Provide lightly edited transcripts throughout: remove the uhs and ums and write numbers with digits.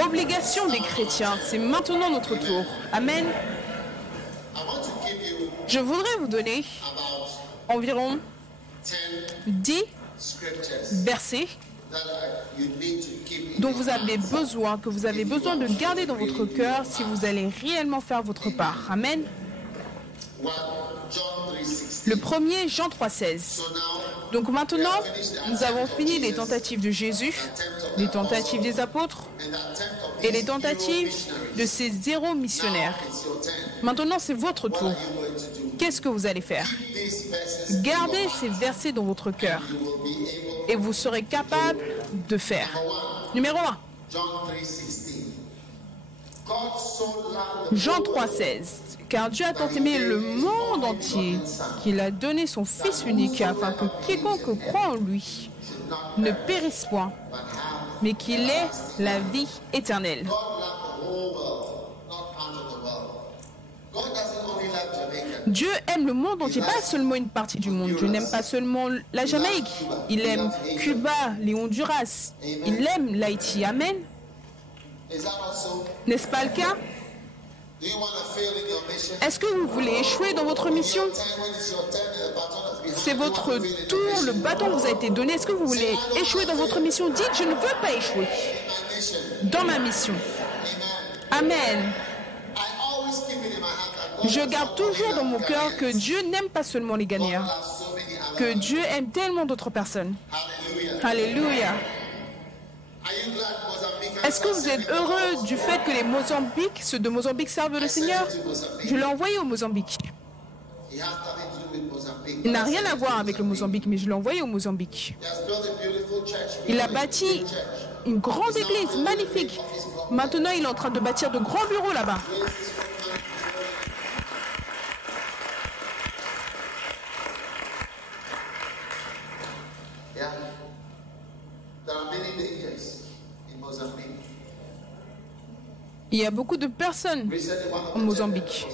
Obligation des chrétiens, c'est maintenant notre tour. Amen. Je voudrais vous donner environ 10 versets dont vous avez besoin, que vous avez besoin de garder dans votre cœur si vous allez réellement faire votre part. Amen. Le premier, Jean 3,16. Donc maintenant, nous avons fini les tentatives de Jésus, les tentatives des apôtres et les tentatives de ces 0 missionnaires. Maintenant, c'est votre tour. Qu'est-ce que vous allez faire? Gardez ces versets dans votre cœur et vous serez capable de faire. Numéro 1. Jean 3,16. Car Dieu a tant aimé le monde entier qu'il a donné son Fils unique afin que quiconque croit en lui ne périsse point, mais qu'il ait la vie éternelle. Dieu aime le monde entier, pas seulement une partie du monde. Dieu n'aime pas seulement la Jamaïque. Il aime Cuba, les Honduras. Il aime l'Haïti. Amen. N'est-ce pas le cas? Est-ce que vous voulez échouer dans votre mission? C'est votre tour, le bâton vous a été donné. Est-ce que vous voulez échouer dans votre mission? Dites, je ne veux pas échouer dans ma mission. Amen. Je garde toujours dans mon cœur que Dieu n'aime pas seulement les gagnants, que Dieu aime tellement d'autres personnes. Alléluia. Est-ce que vous êtes heureux du fait que ceux de Mozambique servent le Seigneur? Je l'ai envoyé au Mozambique. Il n'a rien à voir avec le Mozambique, mais je l'ai envoyé au Mozambique. Il a bâti une grande église magnifique. Maintenant, il est en train de bâtir de grands bureaux là-bas. Il y a beaucoup de personnes au Mozambique.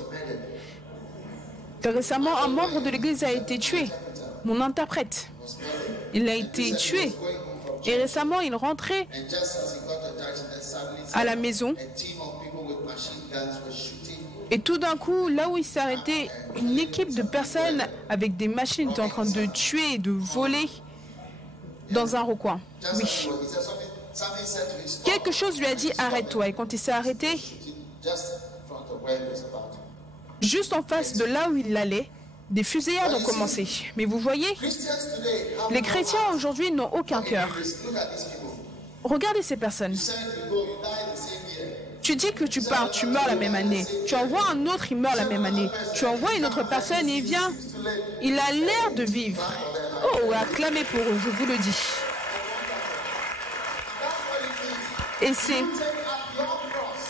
Récemment, un membre de l'église a été tué, mon interprète. Il a été tué. Et récemment, il rentrait à la maison. Et tout d'un coup, là où il s'est arrêté, une équipe de personnes avec des machines était en train de tuer et de voler dans un recoin. Oui. Quelque chose lui a dit arrête-toi. Et quand il s'est arrêté, juste en face de là où il allait, des fusillades ont commencé. Mais vous voyez, les chrétiens aujourd'hui n'ont aucun cœur. Regardez ces personnes. Tu dis que tu pars, tu meurs la même année. Tu envoies un autre, il meurt la même année. Tu envoies une autre personne et il vient. Il a l'air de vivre. Oh, acclamez pour eux, je vous le dis. Et c'est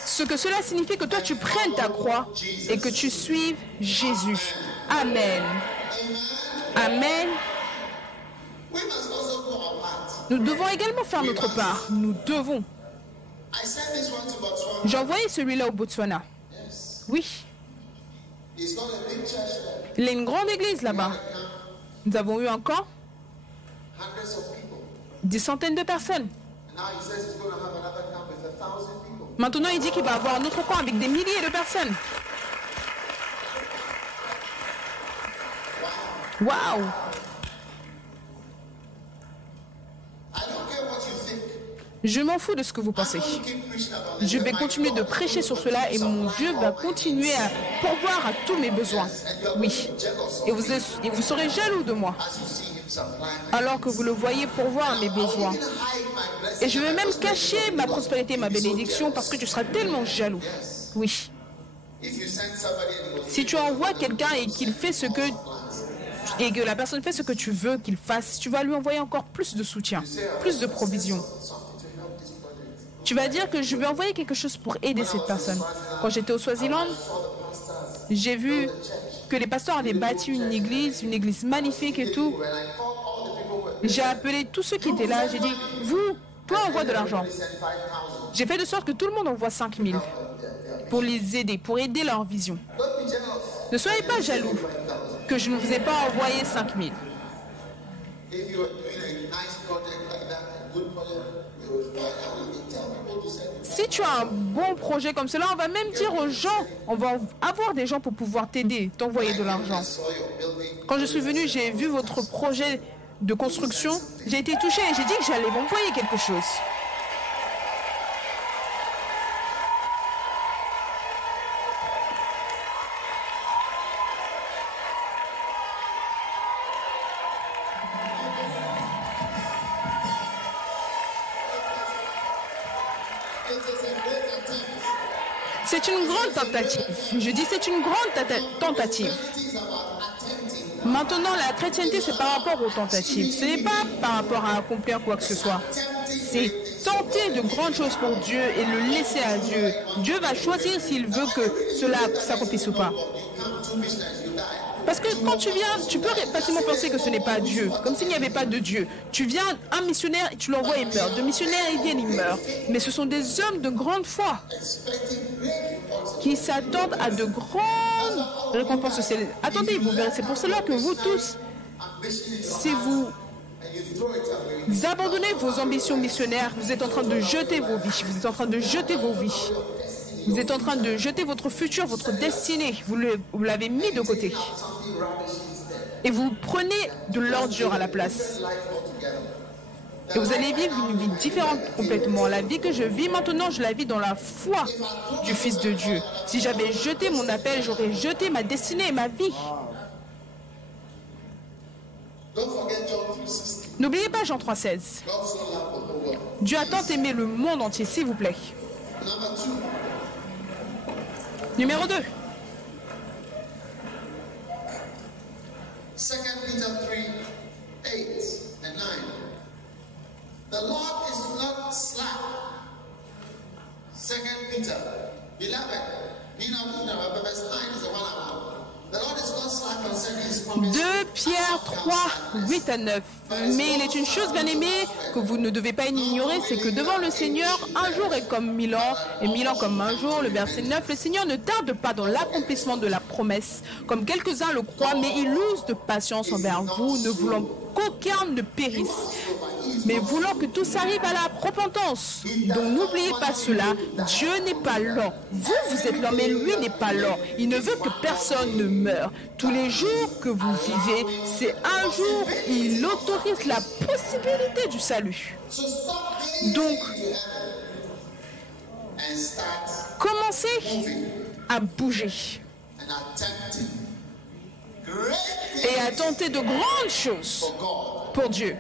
ce que cela signifie, que toi tu prennes ta croix et que tu suives Jésus. Amen. Amen. Nous devons également faire notre part. Nous devons. J'ai envoyé celui-là au Botswana. Oui. Il y a une grande église là-bas. Nous avons eu un camp. Des centaines de personnes. Maintenant, il dit qu'il va avoir un autre camp avec des milliers de personnes. Waouh! Je m'en fous de ce que vous pensez. Je vais continuer de prêcher sur cela et mon Dieu va continuer à pourvoir à tous mes besoins. Oui. Et vous serez jaloux de moi, alors que vous le voyez pourvoir à mes besoins. Et je vais même cacher ma prospérité, ma bénédiction, parce que tu seras tellement jaloux. Oui. Si tu envoies quelqu'un et qu'il fait ce que... et que la personne fait ce que tu veux qu'il fasse, tu vas lui envoyer encore plus de soutien, plus de provision. Tu vas dire que je vais envoyer quelque chose pour aider cette personne. Quand j'étais au Swaziland, j'ai vu que les pasteurs avaient bâti une église magnifique et tout. J'ai appelé tous ceux qui étaient là, j'ai dit, vous, toi envoie de l'argent. J'ai fait de sorte que tout le monde envoie 5 000 pour les aider, pour aider leur vision. Ne soyez pas jaloux que je ne vous ai pas envoyé 5 000. Si tu as un bon projet comme cela, on va même dire aux gens, on va avoir des gens pour pouvoir t'aider, t'envoyer de l'argent. Quand je suis venu, j'ai vu votre projet de construction, j'ai été touché et j'ai dit que j'allais m'envoyer quelque chose. C'est une grande tentative. Je dis c'est une grande tentative. Maintenant, la chrétienté, c'est par rapport aux tentatives. Ce n'est pas par rapport à accomplir quoi que ce soit. C'est tenter de grandes choses pour Dieu et le laisser à Dieu. Dieu va choisir s'il veut que cela s'accomplisse ou pas. Parce que quand tu viens, tu peux facilement penser que ce n'est pas Dieu, comme s'il n'y avait pas de Dieu. Tu viens, un missionnaire, tu l'envoies, il meurt. Deux missionnaires, ils viennent, ils meurent. Mais ce sont des hommes de grande foi qui s'attendent à de grandes récompenses. Attendez, vous verrez, c'est pour cela que vous tous, si vous abandonnez vos ambitions missionnaires, vous êtes en train de jeter vos vies, vous êtes en train de jeter vos vies. Vous êtes en train de jeter votre futur, votre destinée. Vous l'avez mis de côté. Et vous prenez de l'ordure à la place. Et vous allez vivre une vie différente complètement. La vie que je vis maintenant, je la vis dans la foi du Fils de Dieu. Si j'avais jeté mon appel, j'aurais jeté ma destinée et ma vie. N'oubliez pas Jean 3,16. Dieu a tant aimé le monde entier, s'il vous plaît. Numéro 2. 2 Peter 3, 8 and 9. The Lord is not slack. 2 Peter, beloved, verse 9 is the one I want. 2 Pierre 3, 8 à 9. Mais il est une chose, bien aimée, que vous ne devez pas ignorer, c'est que devant le Seigneur, un jour est comme 1000 ans, et 1000 ans comme un jour. Le verset 9, le Seigneur ne tarde pas dans l'accomplissement de la promesse, comme quelques-uns le croient, mais il use de patience envers vous, ne voulant qu'aucun ne périsse, mais voulant que tous arrivent à la repentance. Donc n'oubliez pas cela, Dieu n'est pas lent. Vous êtes lent, mais lui n'est pas lent. Il ne veut que personne ne meure. Tous les jours que vous vivez, c'est un jour, il autorise la possibilité du salut. Donc, commencez à bouger et à tenter de grandes choses pour Dieu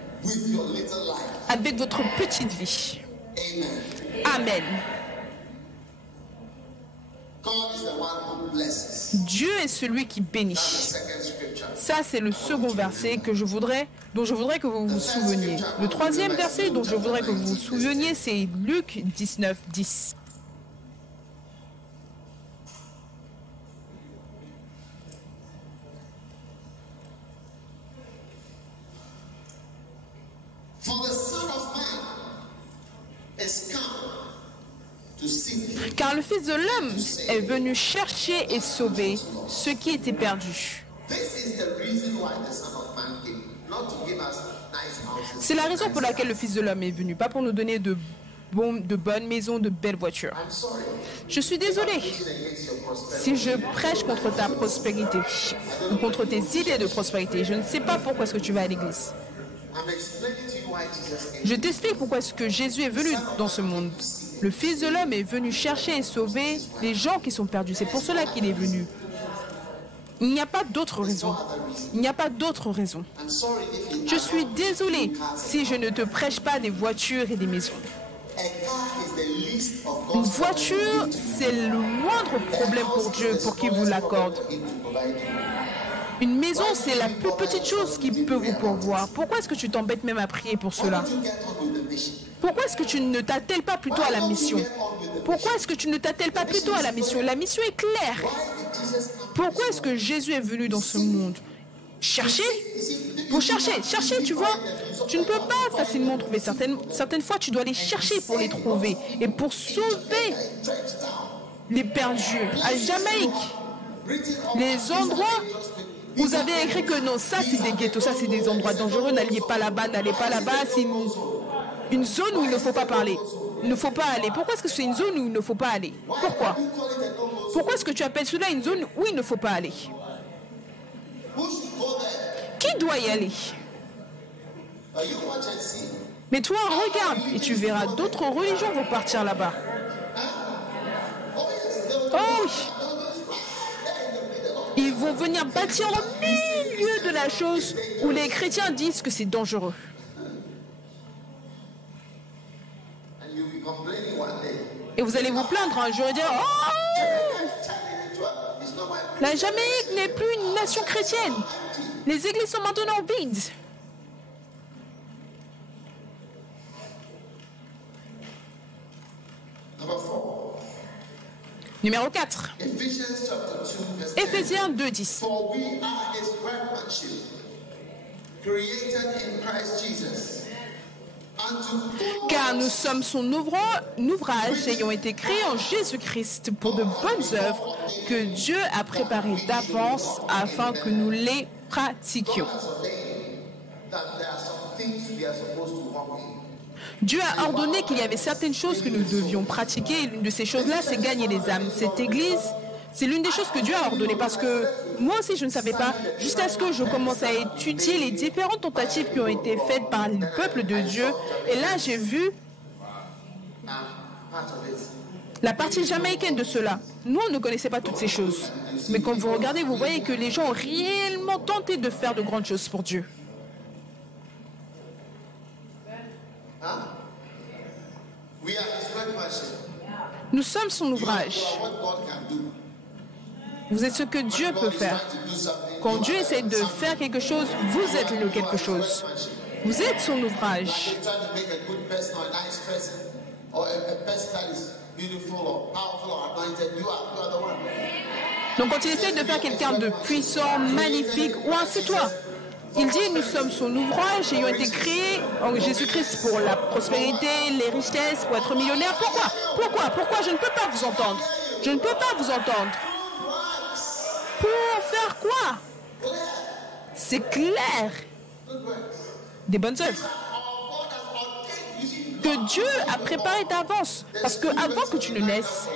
avec votre petite vie. Amen. Dieu est celui qui bénit. Ça, c'est le second verset dont je voudrais que vous vous souveniez. Le troisième verset dont je voudrais que vous vous souveniez, c'est Luc 19, 10. Car le Fils de l'homme est venu chercher et sauver ceux qui étaient perdus. C'est la raison pour laquelle le Fils de l'homme est venu, pas pour nous donner de bonnes maisons, de belles voitures. Je suis désolé si je prêche contre ta prospérité ou contre tes idées de prospérité. Je ne sais pas pourquoi est-ce que tu vas à l'église. Je t'explique pourquoi est-ce que Jésus est venu dans ce monde. Le Fils de l'homme est venu chercher et sauver les gens qui sont perdus. C'est pour cela qu'il est venu. Il n'y a pas d'autre raison. Il n'y a pas d'autre raison. Je suis désolé si je ne te prêche pas des voitures et des maisons. Une voiture, c'est le moindre problème pour Dieu pour qu'il vous l'accorde. Une maison, c'est la plus petite chose qui peut vous pourvoir. Pourquoi est-ce que tu t'embêtes même à prier pour cela? Pourquoi est-ce que tu ne t'attelles pas plutôt à la mission? Pourquoi est-ce que tu ne t'attelles pas plutôt à la mission? La mission est claire. Pourquoi est-ce que Jésus est venu dans ce monde? Chercher? Pour chercher, tu vois. Tu ne peux pas facilement trouver certaines fois, tu dois les chercher pour les trouver. Et pour sauver les perdus. À Jamaïque, les endroits... Vous avez écrit que non, ça c'est des ghettos, ça c'est des endroits dangereux, n'allez pas là-bas, une zone où il ne faut pas parler. Il ne faut pas aller. Pourquoi est-ce que c'est une zone où il ne faut pas aller? Pourquoi? Pourquoi est-ce que tu appelles cela une zone où il ne faut pas aller? Qui doit y aller? Mais toi, regarde et tu verras, d'autres religions vont partir là-bas. Oh oui! Ils vont venir bâtir au milieu de la chose où les chrétiens disent que c'est dangereux. Et vous allez vous plaindre un jour et dire, oh, la Jamaïque n'est plus une nation chrétienne. Les églises sont maintenant vides. Numéro 4. Éphésiens 2:10. Car nous sommes son ouvrage ayant été créé en Jésus-Christ pour de bonnes œuvres que Dieu a préparées d'avance afin que nous les pratiquions. Dieu a ordonné qu'il y avait certaines choses que nous devions pratiquer et l'une de ces choses-là, c'est gagner les âmes. Cette église, c'est l'une des choses que Dieu a ordonné parce que moi aussi je ne savais pas jusqu'à ce que je commence à étudier les différentes tentatives qui ont été faites par le peuple de Dieu. Et là j'ai vu la partie jamaïcaine de cela. Nous on ne connaissait pas toutes ces choses. Mais quand vous regardez, vous voyez que les gens ont réellement tenté de faire de grandes choses pour Dieu. Nous sommes son ouvrage. Vous êtes ce que Dieu peut faire. Quand Dieu essaie de faire quelque chose, vous êtes le quelque chose. Vous êtes son ouvrage. Donc quand il essaie de faire quelqu'un de puissant, magnifique, ou ainsi toi, il dit nous sommes son ouvrage ayant été créés en Jésus-Christ pour la prospérité, les richesses, pour être millionnaire. Pourquoi je ne peux pas vous entendre? Je ne peux pas vous entendre. Pour faire quoi? C'est clair. Des bonnes œuvres que Dieu a préparées d'avance. Parce qu'avant que tu ne naisses,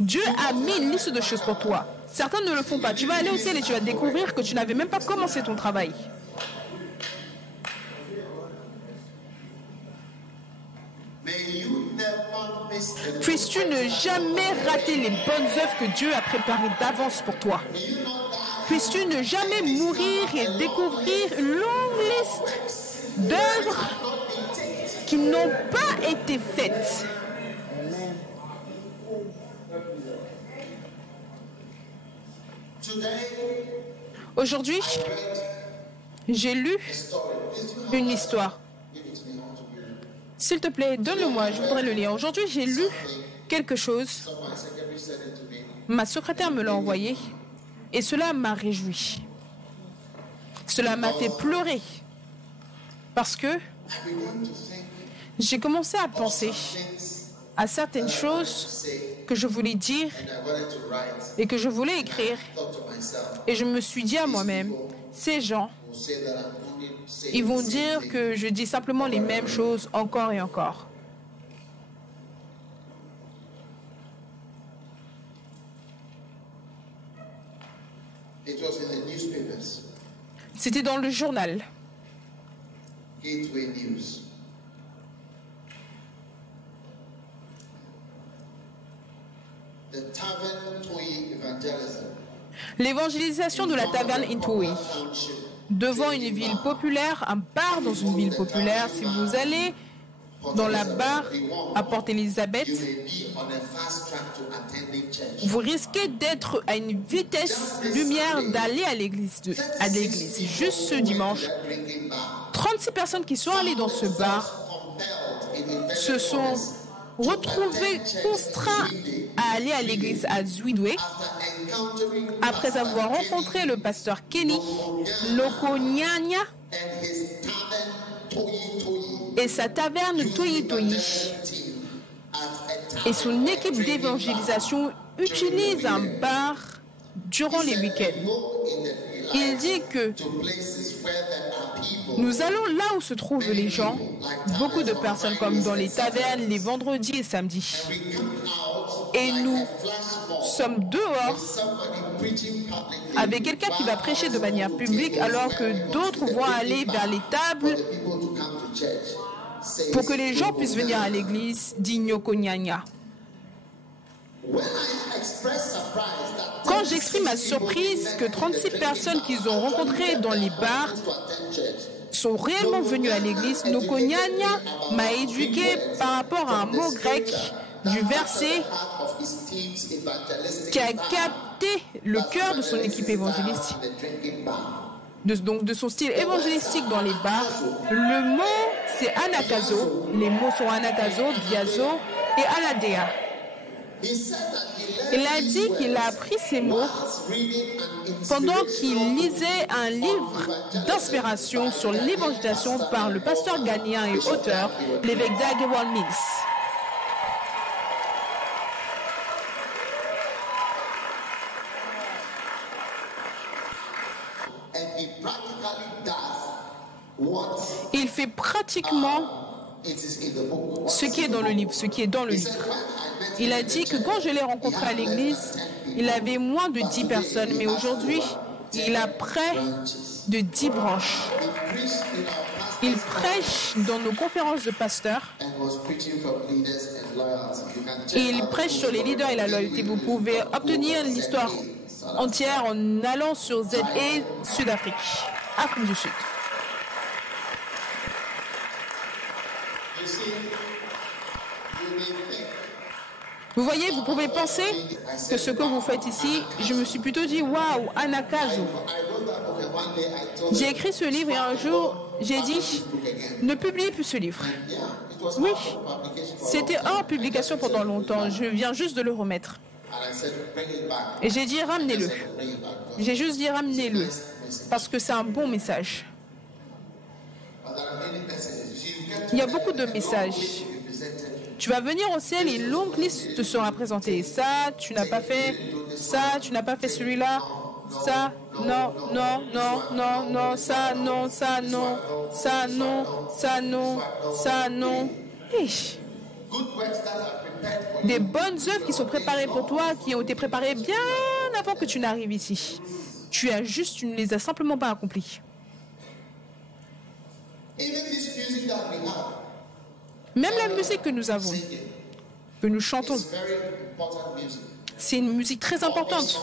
Dieu a mis une liste de choses pour toi. Certains ne le font pas. Tu vas aller au ciel et tu vas découvrir que tu n'avais même pas commencé ton travail. Puisses-tu ne jamais rater les bonnes œuvres que Dieu a préparées d'avance pour toi. Puisses-tu ne jamais mourir et découvrir une longue liste d'œuvres qui n'ont pas été faites. Aujourd'hui, j'ai lu une histoire. S'il te plaît, donne-le-moi, je voudrais le lire. Aujourd'hui, j'ai lu quelque chose. Ma secrétaire me l'a envoyé et cela m'a réjoui. Cela m'a fait pleurer parce que j'ai commencé à penser à certaines choses que je voulais dire et que je voulais écrire. Et je me suis dit à moi-même, ces gens, ils vont dire que je dis simplement les mêmes choses encore et encore. C'était dans le journal. Gateway News. The Tavern Toyi Evangelism. L'évangélisation de la taverne Intoué. Devant une ville populaire, un bar dans une ville populaire. Si vous allez dans la barre à Port-Elizabeth, vous risquez d'être à une vitesse lumière d'aller à l'église. Juste ce dimanche, 36 personnes qui sont allées dans ce bar se sont retrouvées contraints à aller à l'église à Zwidwe après avoir rencontré le pasteur Kenny Lokonyanya et sa taverne Toyi Toyi. Et son équipe d'évangélisation utilise un bar durant les week-ends. Il dit que Nous allons là où se trouvent les gens, beaucoup de personnes comme dans les tavernes les vendredis et samedis. Et nous sommes dehors avec quelqu'un qui va prêcher de manière publique alors que d'autres vont aller vers les tables pour que les gens puissent venir à l'église d'Ignokonyanya. Quand j'exprime ma surprise que 36 personnes qu'ils ont rencontrées dans les bars sont réellement venues à l'église, Nokonyanya m'a éduqué par rapport à un mot grec du verset qui a capté le cœur de son équipe évangélistique, donc de son style évangélistique dans les bars. Le mot, c'est anakazo. Les mots sont anakazo, biazo et aladea. Il a dit qu'il a appris ces mots pendant qu'il lisait un livre d'inspiration sur l'évangélisation par le pasteur ghanéen et auteur, l'évêque Dag Heward-Mills. Il fait pratiquement ce qui est dans le livre, Il a dit que quand je l'ai rencontré à l'église, il avait moins de 10 personnes, mais aujourd'hui, il a près de 10 branches. Il prêche dans nos conférences de pasteurs. Et il prêche sur les leaders et la loyauté. Vous pouvez obtenir l'histoire entière en allant sur ZE Sud-Afrique, Afrique du Sud. Vous voyez, vous pouvez penser que ce que vous faites ici, je me suis plutôt dit, waouh, anakazo. J'ai écrit ce livre et un jour, j'ai dit, ne publiez plus ce livre. Oui, c'était hors publication pendant longtemps, je viens juste de le remettre. Et j'ai dit, ramenez-le. J'ai juste dit, ramenez-le, parce que c'est un bon message. Il y a beaucoup de messages. Tu vas venir au ciel et une longue liste te sera présentée. Ça, tu n'as pas fait. Ça, tu n'as pas fait celui-là. Ça, non, non, non, non, non. Ça, non, ça, non. Ça, non, ça, non. Ça, non. Hey. Des bonnes œuvres qui sont préparées pour toi, qui ont été préparées bien avant que tu n'arrives ici. Tu ne les as simplement pas accomplies. Même la musique que nous avons, que nous chantons, c'est une musique très importante.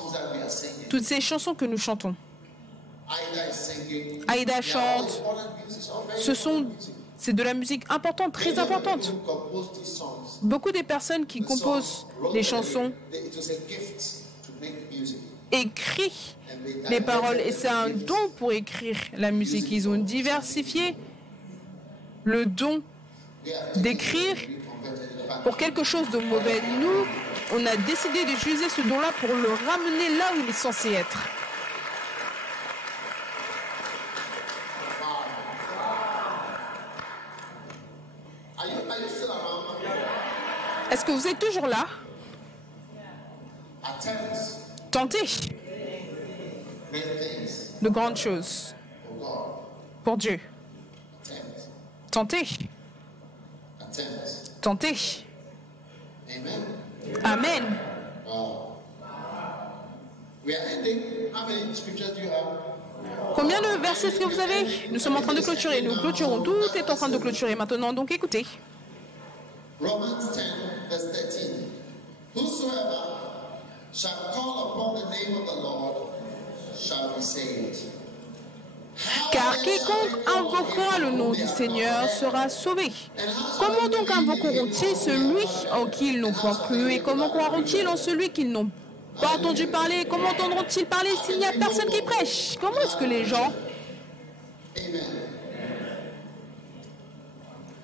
Toutes ces chansons que nous chantons. Aïda chante. C'est de la musique importante, très importante. Beaucoup des personnes qui composent des chansons écrivent les paroles et c'est un don pour écrire la musique. Ils ont diversifié le don d'écrire pour quelque chose de mauvais. Nous, on a décidé d'utiliser ce don-là pour le ramener là où il est censé être. Est-ce que vous êtes toujours là? Tentez de grandes choses pour Dieu. Tentez. Tentez. Amen. Combien de versets est-ce que vous avez? Nous sommes en train de clôturer. Nous clôturons. Tout est en train de clôturer maintenant. Donc écoutez. Romans 10, verse 13. Whosoever shall call upon the name of the Lord shall be saved. Car quiconque invoquera le nom du Seigneur sera sauvé. Comment donc invoqueront-ils celui en qui ils n'ont pas cru? Et comment croiront-ils en celui qu'ils n'ont pas entendu parler? Comment entendront-ils parler s'il n'y a personne qui prêche? Comment est-ce que les gens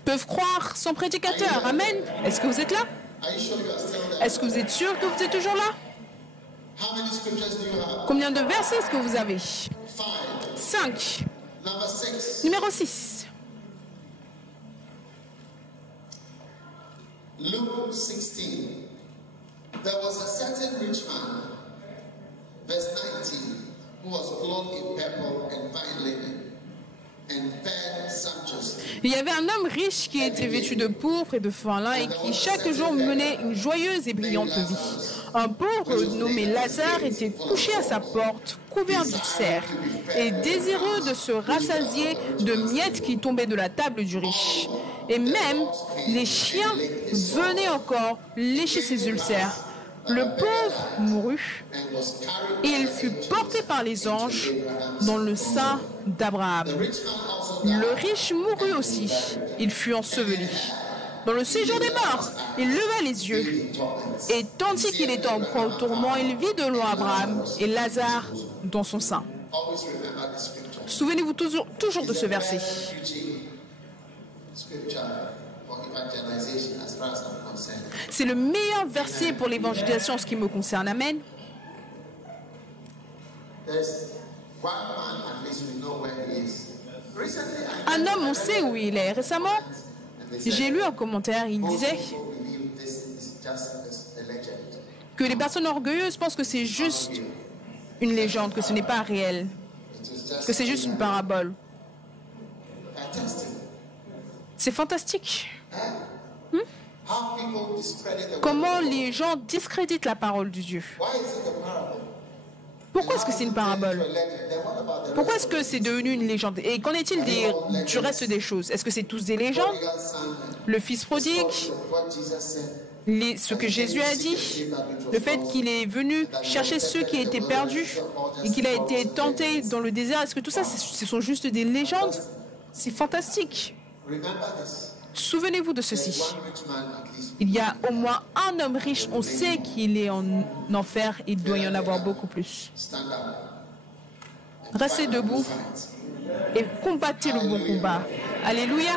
peuvent croire sans prédicateur? Amen. Est-ce que vous êtes là? Est-ce que vous êtes sûr que vous êtes toujours là? Combien de versets est-ce que vous avez? 5. Numéro 6. Luke 16. There was a certain rich man, verse 19, who was clothed in purple and fine linen, and fed sumptuously. Il y avait un homme riche qui était vêtu de pourpre et de fin lin et qui chaque jour menait une joyeuse et brillante vie. Un pauvre nommé Lazare était couché à sa porte, couvert d'ulcères, et désireux de se rassasier de miettes qui tombaient de la table du riche. Et même les chiens venaient encore lécher ses ulcères. Le pauvre mourut, And was carried. et il fut porté par les anges dans le sein d'Abraham. Rich man also Le riche mourut aussi, il fut enseveli. Dans le séjour des morts, il leva les yeux, et tandis qu'il était en proie au tourment, il vit de loin Abraham et Lazare dans son sein. always remember the scripture. Souvenez-vous toujours de ce verset. Preaching scripture for evangelization as far as I'm concerned. C'est le meilleur verset pour l'évangélisation en ce qui me concerne. Amen. There's one man, at least we know where he is. Recently, Un homme, on sait où il est. Récemment, and they said, j'ai lu un commentaire, il most disait people believe this is just a legend. que les personnes orgueilleuses pensent que c'est juste une légende, que ce n'est pas réel, It is just que c'est juste une parabole. fantastic. C'est fantastique. How people discredit the word. Comment les gens discréditent la parole de Dieu. Why is it a parable? Pourquoi est-ce que c'est une parabole? A legend. Then what about the Pourquoi est-ce que c'est devenu une légende? Et qu'en est-il du reste des choses? Est-ce que c'est tous des légendes? prodigal son? Le fils prodigue, What Jesus said. ce que Jésus a dit, le fait qu'il est venu chercher ceux qui étaient perdus et qu'il a été tenté dans le désert, est-ce que tout ça, ce sont juste des légendes? C'est fantastique. Remember this. Souvenez-vous de ceci. One rich man, at least, Il y a au moins un homme riche, on sait qu'il est en enfer, il doit y en avoir beaucoup plus. stand up. Restez debout et combattez le bon combat. Alléluia.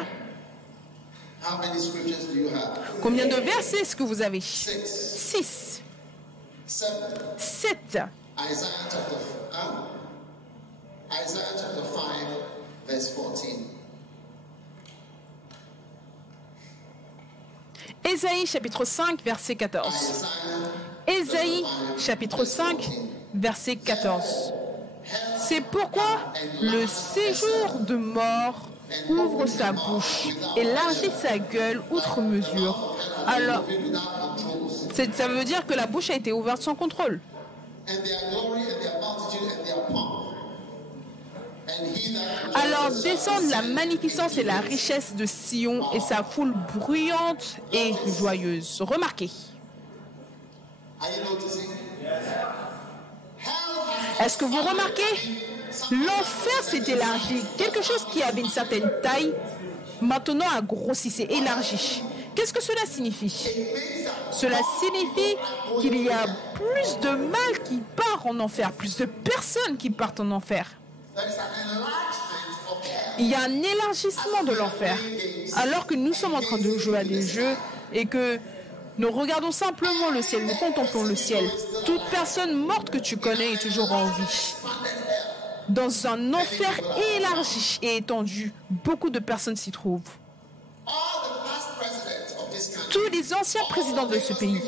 How many scriptures do you have? Combien de versets est-ce que vous avez? 6, 6, 7. 7. Isaiah chapter 5, verse 14. Ésaïe chapitre 5, verset 14. Ésaïe chapitre 5, verset 14. C'est pourquoi le séjour de mort ouvre sa bouche, élargit sa gueule outre mesure. Alors, ça veut dire que la bouche a été ouverte sans contrôle. And their glory and their multitude and their pomp. And he that Alors descendent la magnificence et la richesse de Sion et sa foule bruyante et joyeuse. Remarquez, are you noticing? est-ce que vous remarquez? L'enfer s'est élargi. Quelque chose qui avait une certaine taille, maintenant a grossi, s'est élargi. Qu'est-ce que cela signifie? Cela signifie qu'il y a plus de mal qui part en enfer, plus de personnes qui partent en enfer. There is an enlargement of hell. Il y a un élargissement de l'enfer. Alors que nous sommes en train de jouer à des jeux et que nous regardons simplement le ciel, nous contemplons le ciel. Toute personne morte que tu connais est toujours en vie. Dans un enfer élargi et étendu, beaucoup de personnes s'y trouvent. All the past presidents of this country, Tous les anciens présidents de ce pays,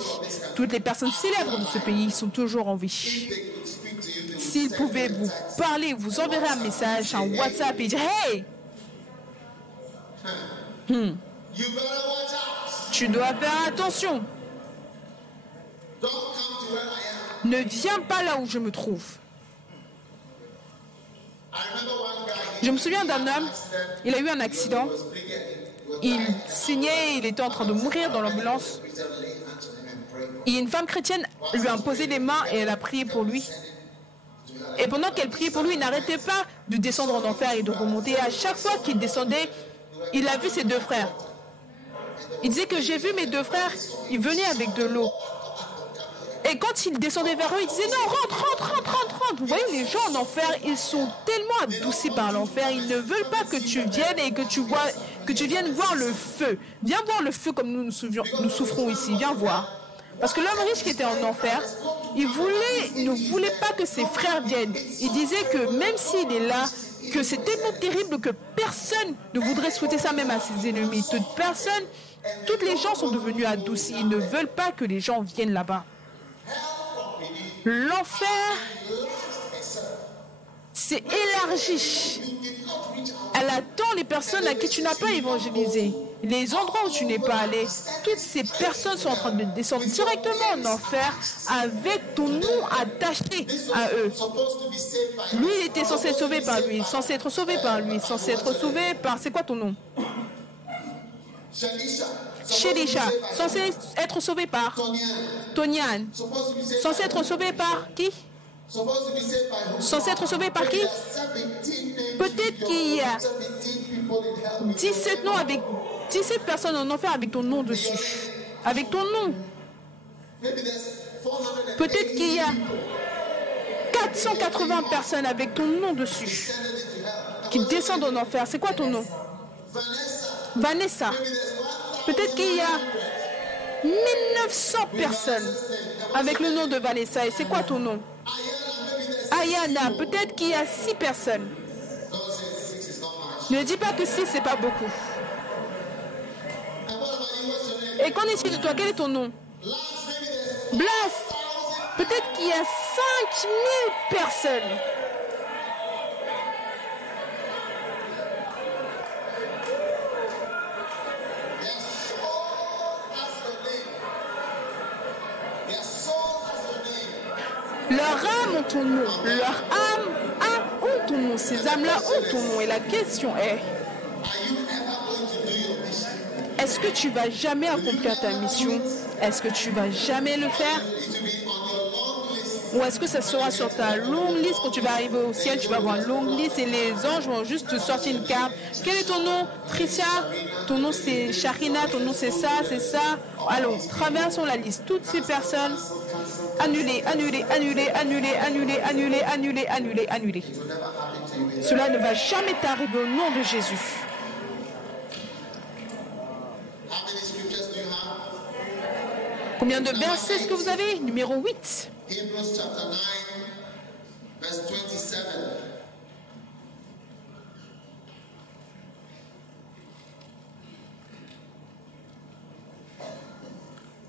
toutes les personnes célèbres de ce pays sont toujours en vie. they could speak to you. They would S'ils pouvaient vous parler, vous enverrez un message, un WhatsApp et dire « Hey, You better watch out. tu dois faire attention, Don't come to where I am. ne viens pas là où je me trouve. » I remember one guy, Je me souviens d'un homme, il a eu un accident, was bleeding. il saignait, il était en train de mourir dans l'ambulance. Christian lay hands on him and pray. Et une femme chrétienne lui a imposé les mains et elle a prié pour lui. Et pendant qu'elle priait pour lui, il n'arrêtait pas de descendre en enfer et de remonter. Et à chaque fois qu'il descendait, il a vu ses deux frères. Il disait que j'ai vu mes deux frères, ils venaient avec de l'eau. Et quand il descendait vers eux, il disait non, rentre, rentre, rentre, rentre, rentre. Vous voyez, les gens en enfer, ils sont tellement adoucis par l'enfer, ils ne veulent pas que tu viennes et que tu viennes voir le feu. Viens voir le feu comme nous souffrons ici, viens voir. Parce que l'homme riche qui était en enfer, il ne voulait pas que ses frères viennent. Il disait que même s'il est là, que c'est tellement terrible que personne ne voudrait souhaiter ça même à ses ennemis. Toutes les gens sont devenus adoucis. Ils ne veulent pas que les gens viennent là-bas. L'enfer s'est élargie. Elle attend les personnes à qui tu n'as pas évangélisé. Les endroits où tu n'es pas allé, toutes ces personnes sont en train de descendre directement en enfer avec ton nom attaché à eux. Lui, il était censé être sauvé par lui, censé être sauvé par lui, censé être sauvé par... C'est quoi ton nom? Shelisha, censé être sauvé par Tonian, censé être sauvé par qui? Censé être sauvé par qui? Peut-être qu'il y a 17 noms avec 17 personnes en enfer avec ton nom dessus. Avec ton nom. Peut-être qu'il y a 480 personnes avec ton nom dessus qui descendent en enfer. C'est quoi ton nom? Vanessa. Peut-être qu'il y a 1900 personnes avec le nom de Vanessa. Et c'est quoi ton nom? Ayana. Peut-être qu'il y a 6 personnes. Ne dis pas que 6, c'est pas beaucoup. Et qu'en est-il de toi? Quel est ton nom? Blas. Peut-être qu'il y a 5000 personnes. Leur âme ont ton nom. Leur âme ont ton nom. Ces âmes-là ont ton nom. Et la question est, est-ce que tu vas jamais accomplir ta mission? Est-ce que tu vas jamais le faire? Ou est-ce que ça sera sur ta longue liste quand tu vas arriver au ciel? Tu vas avoir une longue liste et les anges vont juste te sortir une carte. Quel est ton nom? Tricia? Ton nom c'est Sharina? Ton nom c'est ça, c'est ça? Allons, traversons la liste. Toutes ces personnes, annulées, annulées, annulées, annulées, annulées, annulées, annulées, annulées, annulées. Cela ne va jamais t'arriver au nom de Jésus. Combien de versets est-ce que vous avez? Numéro 8. Hebrews chapter 9, verse 27.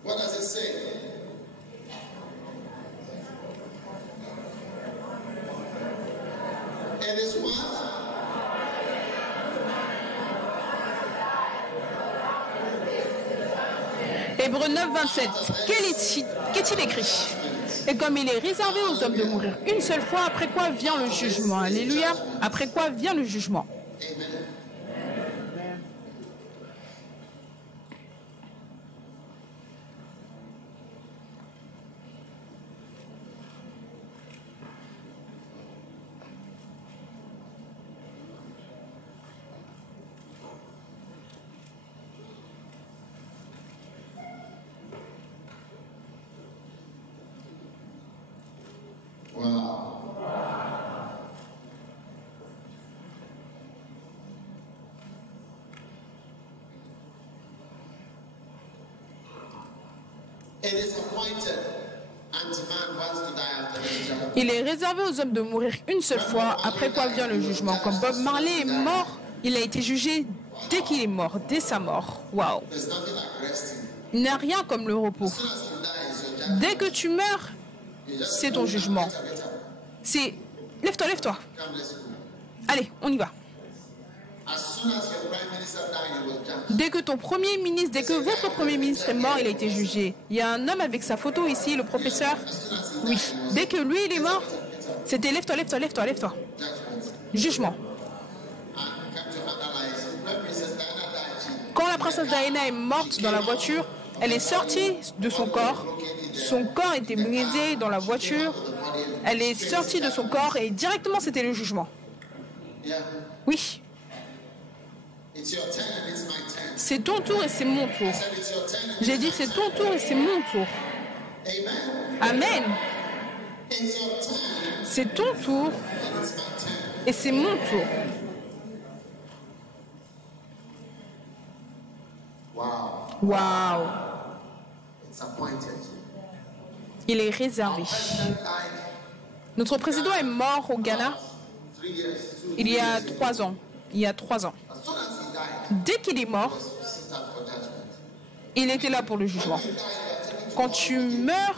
What does it say? It is what? Hébreux 9, 27. Qu'est-il écrit? Et comme il est réservé aux hommes de mourir une seule fois, après quoi vient le jugement. Alléluia. Après quoi vient le jugement. Il est réservé aux hommes de mourir une seule fois, après quoi vient le jugement. Comme Bob Marley est mort, il a été jugé dès qu'il est mort, dès sa mort. Waouh! Il n'y a rien comme le repos. Dès que tu meurs, c'est ton jugement. C'est... Lève-toi, lève-toi. Allez, on y va. Dès que ton premier ministre, dès que votre premier ministre est mort, il a été jugé. Il y a un homme avec sa photo ici, le professeur. Oui. Dès que lui, il est mort, c'était lève-toi, lève-toi, lève-toi, lève-toi. Jugement. Quand la princesse Diana est morte dans la voiture, elle est sortie de son corps. Son corps était brisé dans la voiture. Elle est sortie de son corps et directement, c'était le jugement. Oui. C'est ton tour et c'est mon tour. J'ai dit c'est ton tour et c'est mon tour. Amen. C'est ton tour et c'est mon tour. Wow. Il est réservé. Notre président est mort au Ghana il y a 3 ans. Il y a 3 ans. Dès qu'il est mort, il était là pour le jugement. Quand tu meurs,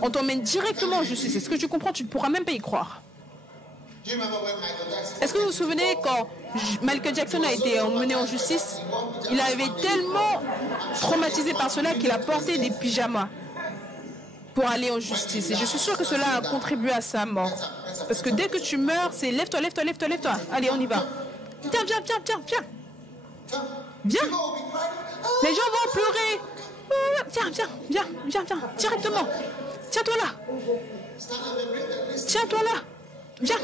on t'emmène directement en justice. Est-ce que tu comprends? Tu ne pourras même pas y croire. Do you remember when Michael Jackson? Est-ce que vous vous souvenez quand Michael Jackson a été emmené en justice? Il avait tellement traumatisé par cela qu'il a porté des pyjamas pour aller en justice. Et je suis sûre que cela a contribué à sa mort. Parce que dès que tu meurs, c'est lève-toi, lève-toi, lève-toi, lève-toi. Allez, on y va. Viens, viens, viens, viens, viens. Viens. Les gens vont pleurer. Viens, viens, viens, viens, viens, directement. Tiens-toi là. Tiens-toi là. Viens.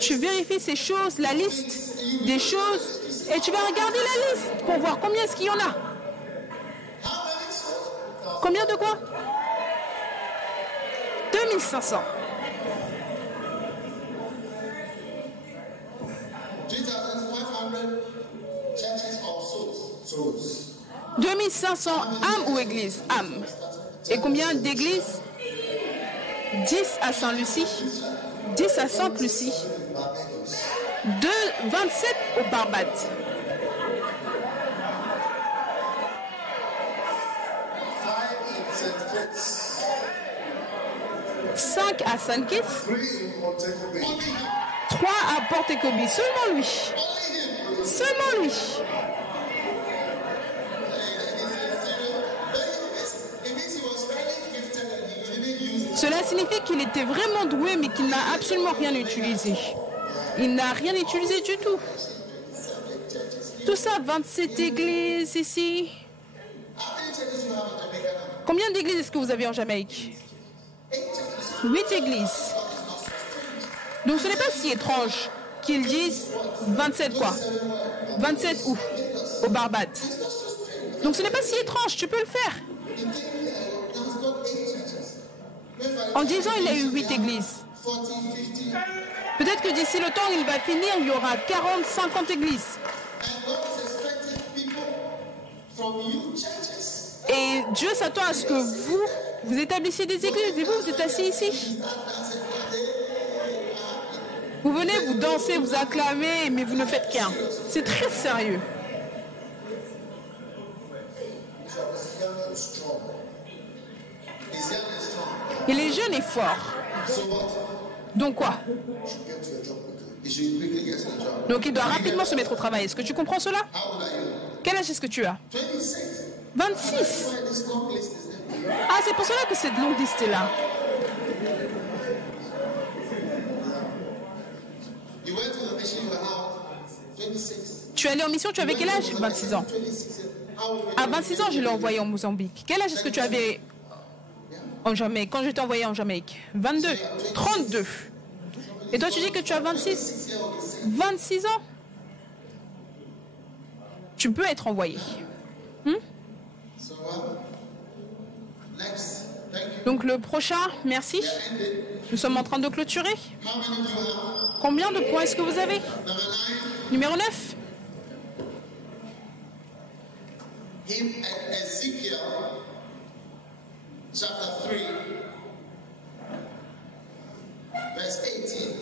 Tu vérifies ces choses, la liste des choses, et tu vas regarder la liste pour voir combien est-ce qu'il y en a. Combien de quoi? 2500. 2500 âmes ou églises? Âmes. Et combien d'églises? 10 à Saint-Lucie, 10 à Sainte-Lucie, 27 au Barbade. 5 à Saint-Kitts, 3 à Port-Écobi. Seulement lui. Seulement lui. Cela signifie qu'il était vraiment doué, mais qu'il n'a absolument rien utilisé. Il n'a rien utilisé du tout. Tout ça, 27 églises ici. Combien d'églises est-ce que vous avez en Jamaïque? 8 églises. Donc ce n'est pas si étrange qu'ils disent 27 quoi? 27 où? Au Barbade. Donc ce n'est pas si étrange, tu peux le faire. En 10 ans, il a eu 8 églises. Peut-être que d'ici le temps où il va finir, il y aura 40, 50 églises. Et Dieu s'attend à ce que vous établissiez des églises. Et vous êtes assis ici. Vous venez, vous dansez, vous acclamez, mais vous ne faites qu'un. C'est très sérieux. Il est jeune et fort. Donc quoi? Donc il doit rapidement se mettre au travail. Est-ce que tu comprends cela? Quel âge est-ce que tu as? 26. Ah, c'est pour cela que cette longue liste est là. Tu es allé en mission, tu avais quel âge? 26 ans. À 26 ans, je l'ai envoyé en Mozambique. Quel âge est-ce que tu avais en Jamaïque, quand je t'ai envoyé en Jamaïque? 22, 32. Et toi, tu dis que tu as 26, 26 ans. Tu peux être envoyé. Donc le prochain, merci. Nous sommes en train de clôturer. Combien de points est-ce que vous avez? Numéro 9. Ezekiel chapter 3 verse 18.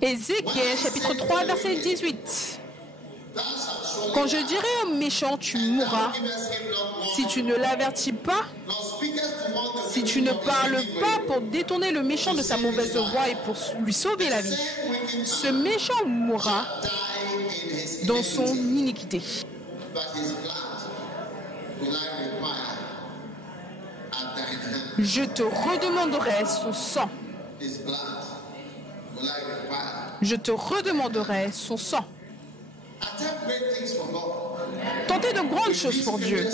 Ézéchiel chapitre 3 verset 18. Quand je dirai au méchant, tu mourras, si tu ne l'avertis pas, si tu ne parles pas pour détourner le méchant de sa mauvaise voie et pour lui sauver la vie, ce méchant mourra dans son iniquité. Je te redemanderai son sang. Je te redemanderai son sang. Tentez de grandes choses pour Dieu,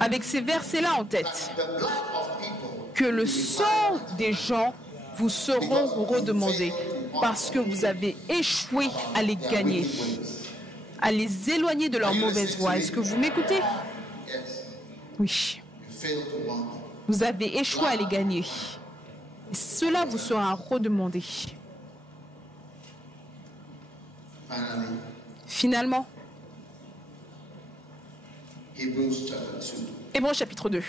avec ces versets-là en tête. Que le sang des gens vous seront redemandés, parce que vous avez échoué à les gagner, à les éloigner de leur mauvaise voie. Est-ce que vous m'écoutez? Oui. Vous avez échoué à les gagner. Et cela vous sera redemandé. Finalement, Hébreux chapitre 2.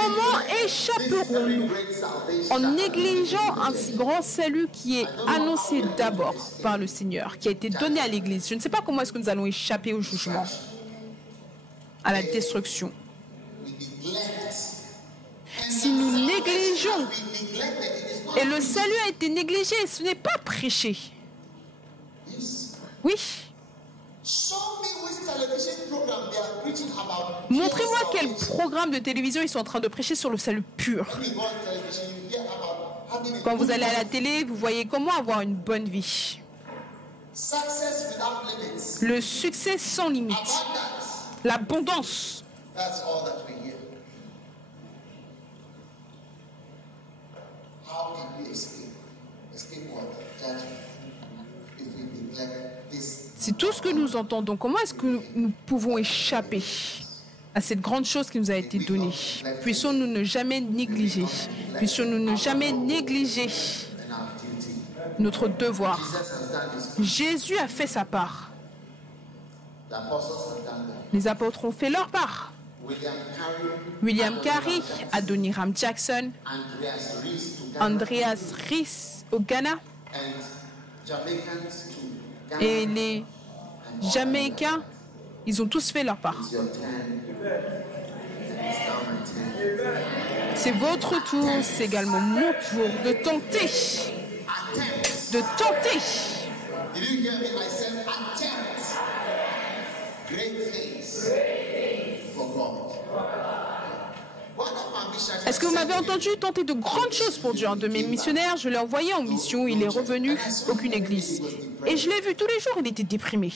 Comment échapperons-nous en négligeant un si grand salut qui est annoncé d'abord par le Seigneur, qui a été donné à l'Église? Je ne sais pas comment est-ce que nous allons échapper au jugement, à la destruction. Si nous négligeons, et le salut a été négligé, ce n'est pas prêché. Oui. Montrez-moi quel programme de télévision ils sont en train de prêcher sur le salut pur. Quand vous allez à la télé, vous voyez comment avoir une bonne vie. Le succès sans limite. L'abondance. C'est tout ce que nous entendons. Comment est-ce que nous pouvons échapper à cette grande chose qui nous a été donnée? Puissions-nous ne jamais négliger. Puissions-nous ne jamais négliger notre devoir. Jésus a fait sa part. Les apôtres ont fait leur part. William Carey, Adoniram Jackson, Andreas Ries au Ghana et les Jamaïcains, ils ont tous fait leur part. C'est votre tour, c'est également mon tour de tenter. De tenter. Est-ce que vous m'avez entendu tenter de grandes choses pour Dieu? Un de mes missionnaires, je l'ai envoyé en mission, il est revenu, aucune église. Et je l'ai vu tous les jours, il était déprimé.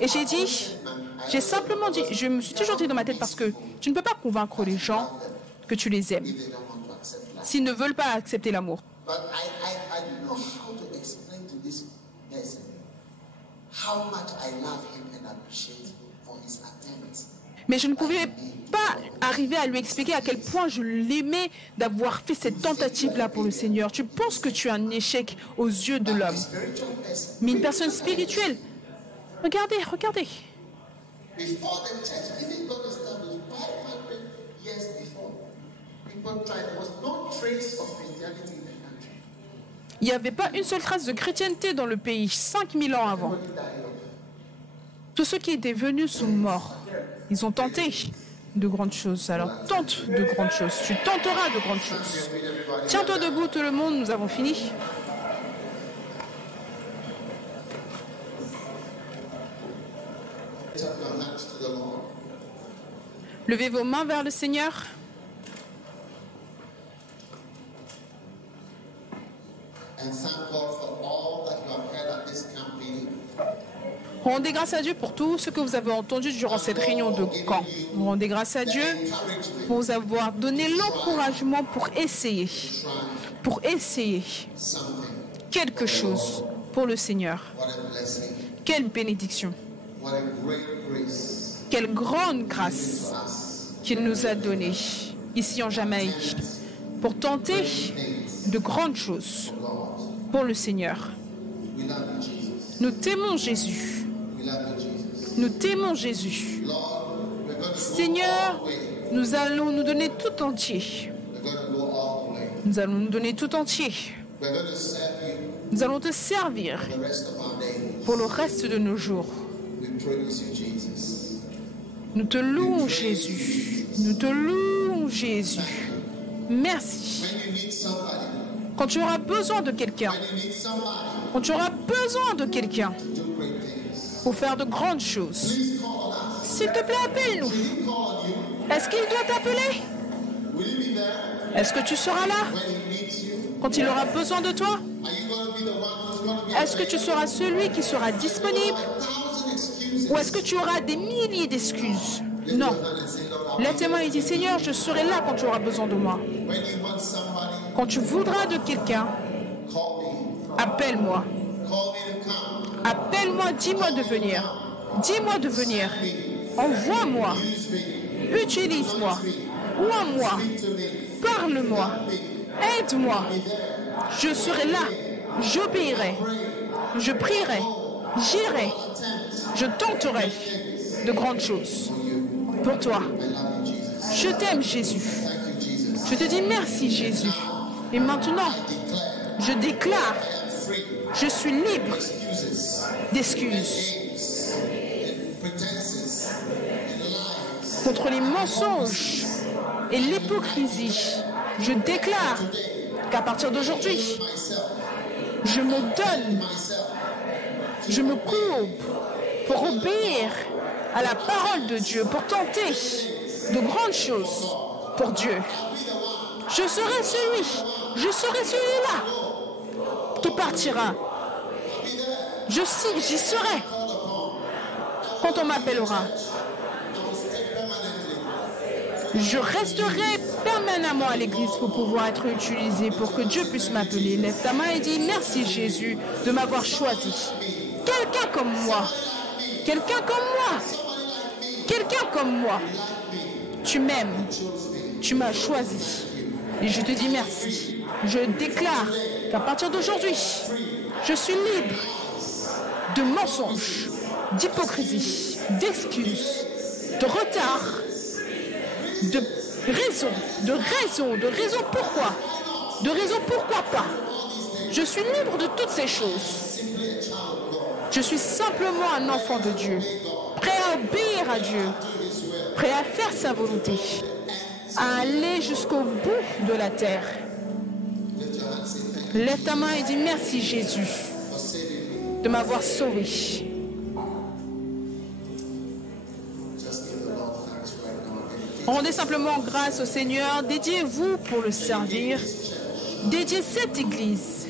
Et j'ai simplement dit, je me suis toujours dit dans ma tête, parce que tu ne peux pas convaincre les gens que tu les aimes s'ils ne veulent pas accepter l'amour. Mais je ne pouvais pas arriver à lui expliquer à quel point je l'aimais d'avoir fait cette tentative-là pour le Seigneur. Tu penses que tu es un échec aux yeux de l'homme. Mais une personne spirituelle, regardez, regardez. Il n'y avait pas une seule trace de chrétienté dans le pays, 5000 ans avant. Tous ceux qui étaient venus sont morts. Ils ont tenté de grandes choses. Alors tente de grandes choses. Tu tenteras de grandes choses. Tiens-toi debout tout le monde, nous avons fini. Levez vos mains vers le Seigneur. Rendez grâce à Dieu pour tout ce que vous avez entendu durant cette réunion de camp. Rendez grâce à Dieu pour vous avoir donné l'encouragement pour essayer quelque chose pour le Seigneur. Quelle bénédiction, quelle grande grâce qu'il nous a donnée ici en Jamaïque pour tenter de grandes choses pour le Seigneur. Nous t'aimons Jésus. Nous t'aimons Jésus. Seigneur, nous allons nous donner tout entier. Nous allons nous donner tout entier. Nous allons te servir pour le reste de nos jours. Nous te louons Jésus. Nous te louons Jésus. Merci. Quand tu auras besoin de quelqu'un, quand tu auras besoin de quelqu'un pour faire de grandes choses, s'il te plaît, appelle-nous. Est-ce qu'il doit t'appeler? Est-ce que tu seras là quand il aura besoin de toi? Est-ce que tu seras celui qui sera disponible? Ou est-ce que tu auras des milliers d'excuses? Non. Lève tes mains et dis, Seigneur, je serai là quand tu auras besoin de moi. Quand tu voudras de quelqu'un, appelle-moi. Appelle-moi, dis-moi de venir. Dis-moi de venir. Envoie-moi. Utilise-moi. Oins-moi. Parle-moi. Aide-moi. Je serai là. J'obéirai. Je prierai. J'irai. Je tenterai de grandes choses pour toi. Je t'aime, Jésus. Je te dis merci, Jésus. Et maintenant, je déclare, je suis libre d'excuses contre les mensonges et l'hypocrisie. Je déclare qu'à partir d'aujourd'hui, je me donne, je me courbe pour obéir à la parole de Dieu, pour tenter de grandes choses pour Dieu. Je serai celui-là qui partira. J'y serai quand on m'appellera. Je resterai permanemment à l'église pour pouvoir être utilisé, pour que Dieu puisse m'appeler. Lève ta main et dis merci Jésus de m'avoir choisi. Quelqu'un comme moi. Quelqu'un comme moi. Quelqu'un comme moi. Tu m'aimes. Tu m'as choisi. Et je te dis merci. Je déclare qu'à partir d'aujourd'hui, je suis libre de mensonges, d'hypocrisie, d'excuses, de retard, de raison pourquoi pas. Je suis libre de toutes ces choses. Je suis simplement un enfant de Dieu, prêt à obéir à Dieu, prêt à faire sa volonté, à aller jusqu'au bout de la terre. Lève ta main et dis merci Jésus de m'avoir sauvé. Rendez simplement grâce au Seigneur, dédiez-vous pour le servir, dédiez cette église.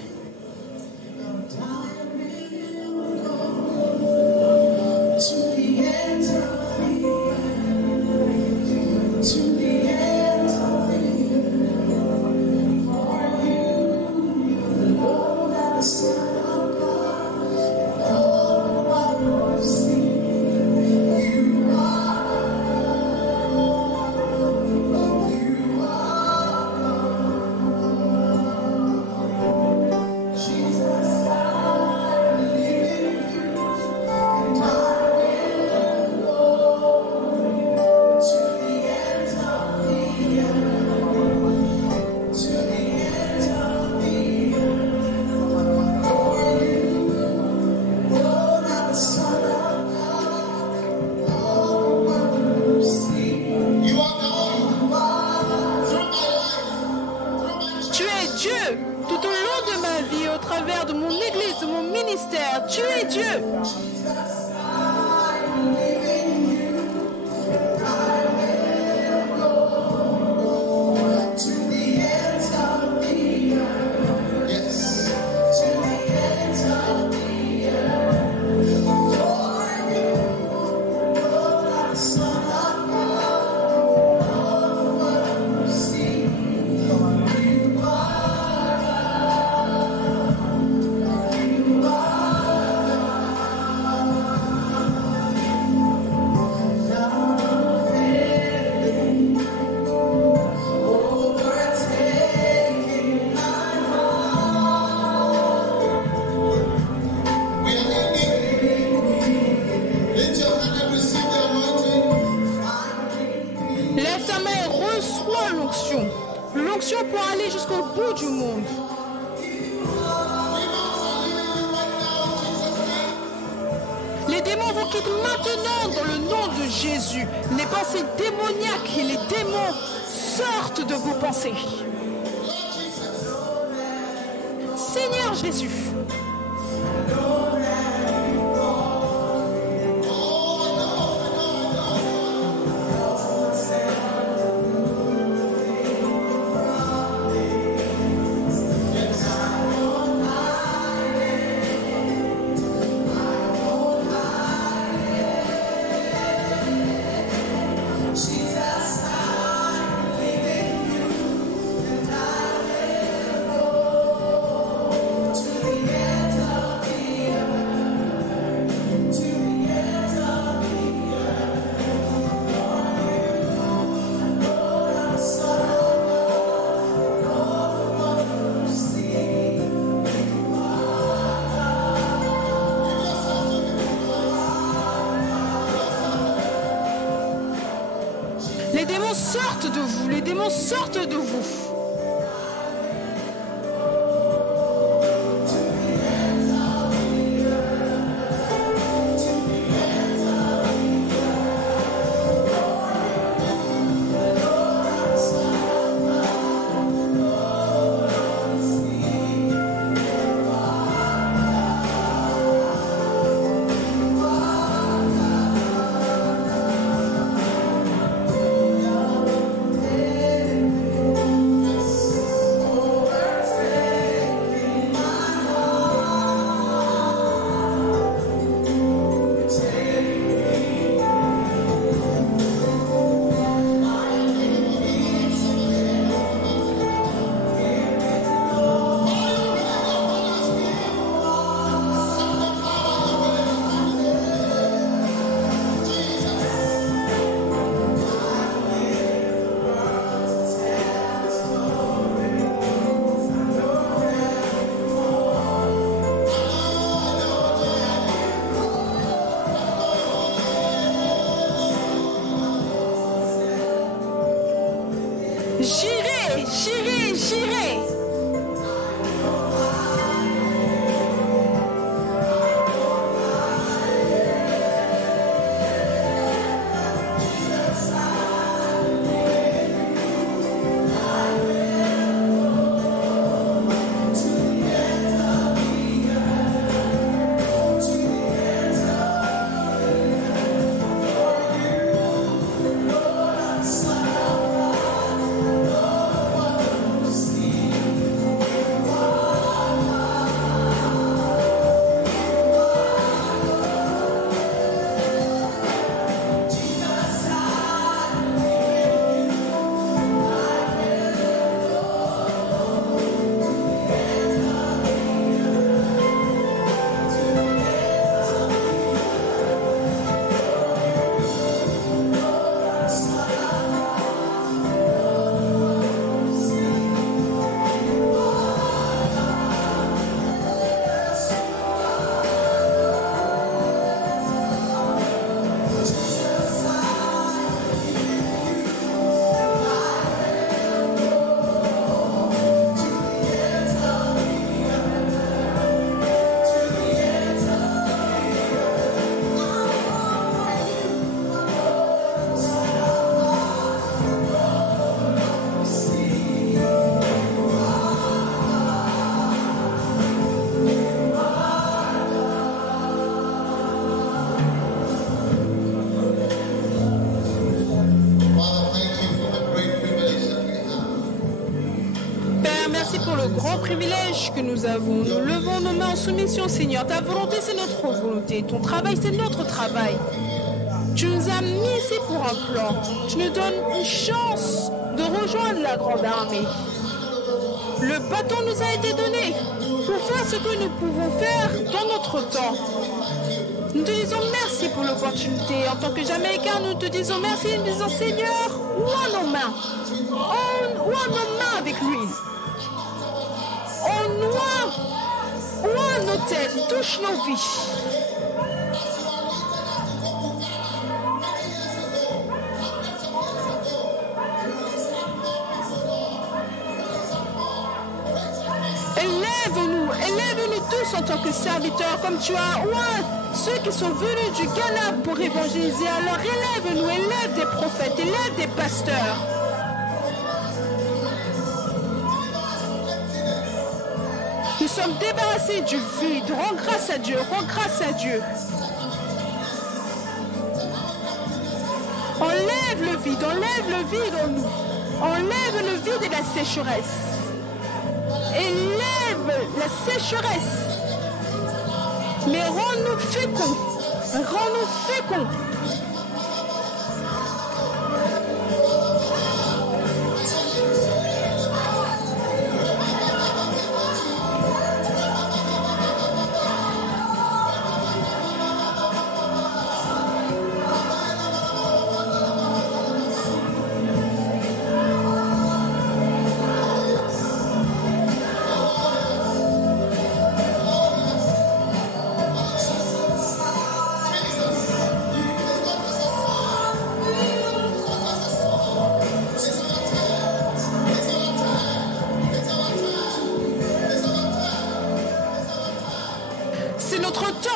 Seigneur Jésus, Les démons sortent de vous. Les démons sortent de vous. J'irai, j'irai, j'irai. Privilège que nous avons. Nous levons nos mains en soumission, Seigneur. Ta volonté, c'est notre volonté. Ton travail, c'est notre travail. Tu nous as mis ici pour un plan. Tu nous donnes une chance de rejoindre la grande armée. Le bâton nous a été donné pour faire ce que nous pouvons faire dans notre temps. Nous te disons merci pour l'opportunité. En tant que Jamaïcains, nous te disons merci. Nous disons Seigneur, ouvre nos mains. Ouvre nos mains avec lui. On noie nos têtes, touche nos vies. Élève-nous tous en tant que serviteurs, comme tu as ceux qui sont venus du Ghana pour évangéliser. Alors élève-nous, élève des prophètes, élève des pasteurs. Nous sommes débarrassés du vide. Rends grâce à Dieu, rends grâce à Dieu. Enlève le vide en nous. Enlève le vide et la sécheresse. Élève la sécheresse. Mais rends-nous féconds. Rends-nous féconds.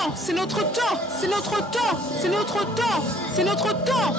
temps, c'est notre temps, c'est notre temps, c'est notre temps, c'est notre temps.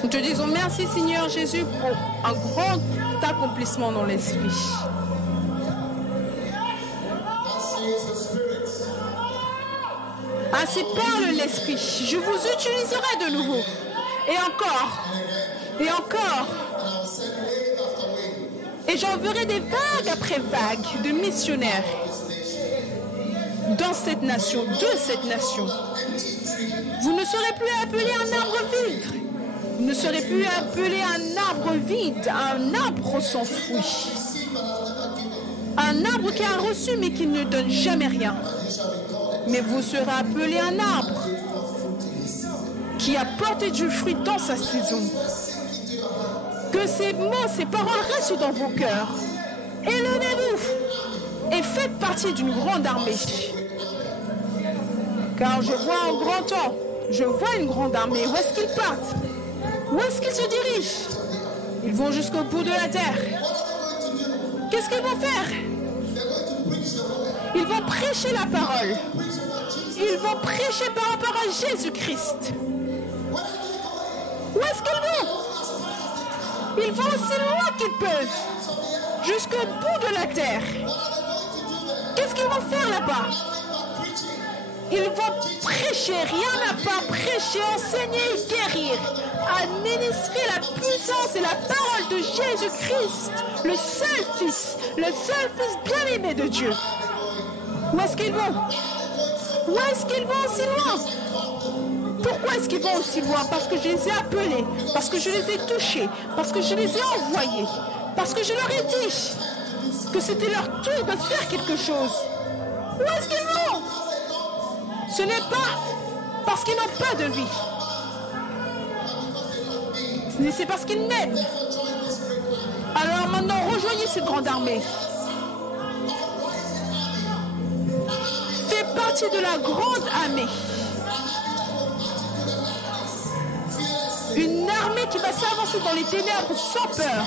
Nous te disons merci Seigneur Jésus pour un grand accomplissement dans l'esprit. Ainsi parle l'esprit, je vous utiliserai de nouveau. Et encore, et encore. Et j'enverrai des vagues après vagues de missionnaires dans cette nation, de cette nation. Vous ne serez plus appelés un arbre vide. Vous ne serez plus appelé un arbre vide, un arbre sans fruit. Un arbre qui a reçu mais qui ne donne jamais rien. Mais vous serez appelé un arbre qui a porté du fruit dans sa saison. Que ces mots, ces paroles restent dans vos cœurs. Élevez-vous et faites partie d'une grande armée. Car je vois un grand temps, je vois une grande armée. Où est-ce qu'ils partent? Où est-ce qu'ils se dirigent? Ils vont jusqu'au bout de la terre. Qu'est-ce qu'ils vont faire? Ils vont prêcher la parole. Ils vont prêcher par rapport à Jésus-Christ. Où est-ce qu'ils vont? Ils vont aussi loin qu'ils peuvent, jusqu'au bout de la terre. Qu'est-ce qu'ils vont faire là-bas? Ils vont prêcher, rien à part prêcher, enseigner, guérir, administrer la puissance et la parole de Jésus-Christ, le seul Fils bien-aimé de Dieu. Où est-ce qu'ils vont? Où est-ce qu'ils vont aussi loin? Pourquoi est-ce qu'ils vont aussi loin? Parce que je les ai appelés, parce que je les ai touchés, parce que je les ai envoyés, parce que je leur ai dit que c'était leur tour de faire quelque chose. Où est-ce qu'ils vont? Ce n'est pas parce qu'ils n'ont pas de vie, mais c'est parce qu'ils m'aiment. Alors maintenant, rejoignez cette grande armée. Fais partie de la grande armée. Une armée qui va s'avancer dans les ténèbres sans peur.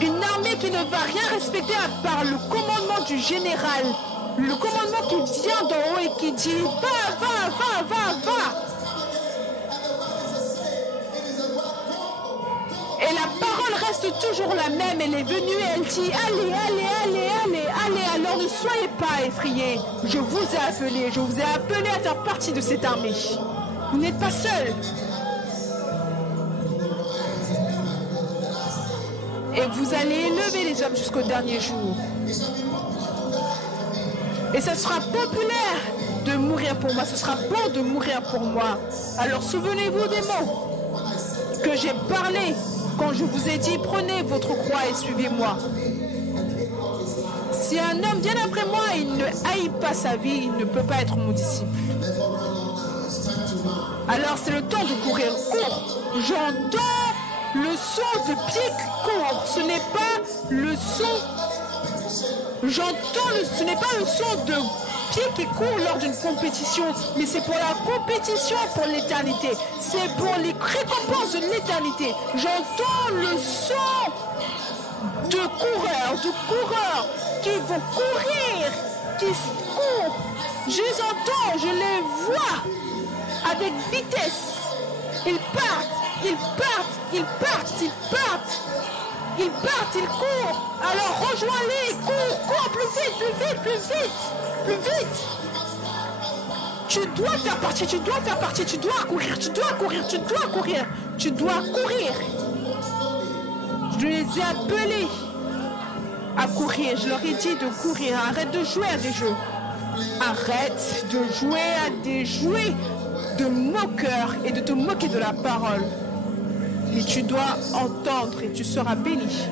Une armée qui ne va rien respecter à part le commandement du général. Le commandement qui vient d'en haut et qui dit va, va, va, va, va. Et la parole reste toujours la même. Elle est venue et elle dit allez, allez, allez, allez, allez. Alors ne soyez pas effrayés. Je vous ai appelé à faire partie de cette armée. Vous n'êtes pas seuls. Et vous allez élever les hommes jusqu'au dernier jour. Et ce sera populaire de mourir pour moi. Ce sera bon de mourir pour moi. Alors souvenez-vous des mots que j'ai parlé quand je vous ai dit prenez votre croix et suivez-moi. Si un homme vient après moi et il ne haït pas sa vie, il ne peut pas être mon disciple. Alors c'est le temps de courir. Cours. J'entends le son de pied qui court. Ce n'est pas le son. Ce n'est pas le son de pied qui court lors d'une compétition, mais c'est pour la compétition pour l'éternité. C'est pour les récompenses de l'éternité. J'entends le son de coureurs qui vont courir, qui courent. Je les entends, je les vois avec vitesse. Ils partent, ils partent, ils partent, ils partent. Ils partent, ils courent. Alors rejoins-les, cours plus vite, plus vite, plus vite, plus vite. Tu dois faire partie, tu dois courir, tu dois courir. Je les ai appelés à courir, je leur ai dit de courir, arrête de jouer à des jeux. Arrête de jouer à des jouets de moqueur et de te moquer de la parole. Mais tu dois entendre et tu seras béni.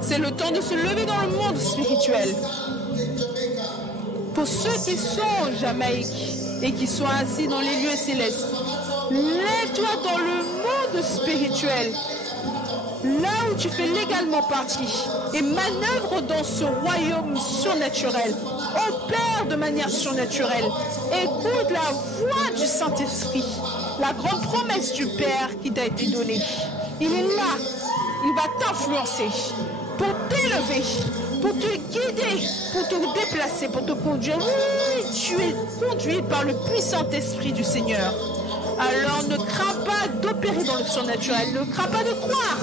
C'est le temps de se lever dans le monde spirituel. Pour ceux qui sont en Jamaïque et qui sont assis dans les lieux célestes, lève-toi dans le monde spirituel, là où tu fais légalement partie, et manœuvre dans ce royaume surnaturel. Opère de manière surnaturelle. Écoute la voix du Saint-Esprit, la grande promesse du Père qui t'a été donnée. Il est là, il va t'influencer pour t'élever, pour te guider, pour te déplacer, pour te conduire. Oui, tu es conduit par le puissant esprit du Seigneur. Alors ne crains pas d'opérer dans le surnaturel, ne crains pas de croire